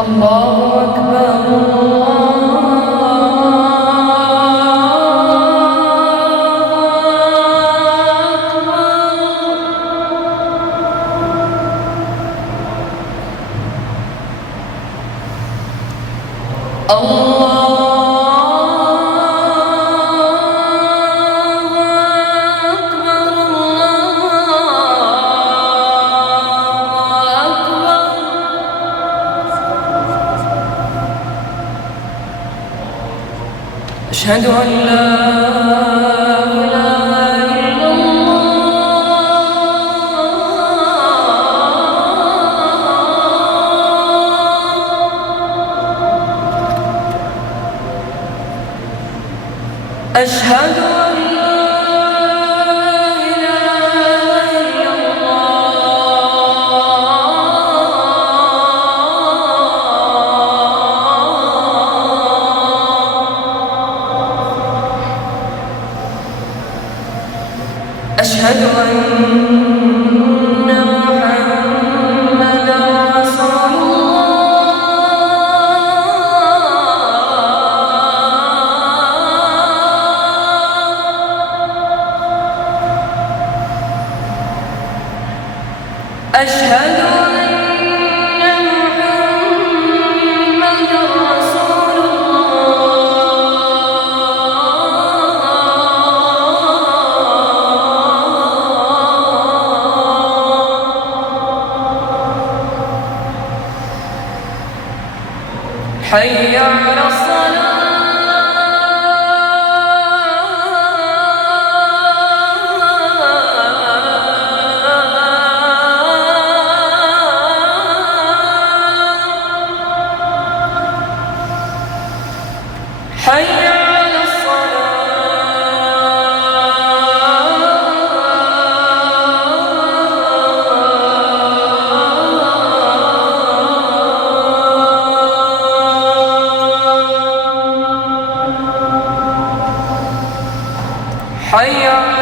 الله أكبر. أشهد أن لا إله إلا الله. أشهد أن لا إله إلا أشهد أن محمدًا رسول الله. أشهد أن محمدًا رسول حي على الصلاة. حي على الصلاة. حي على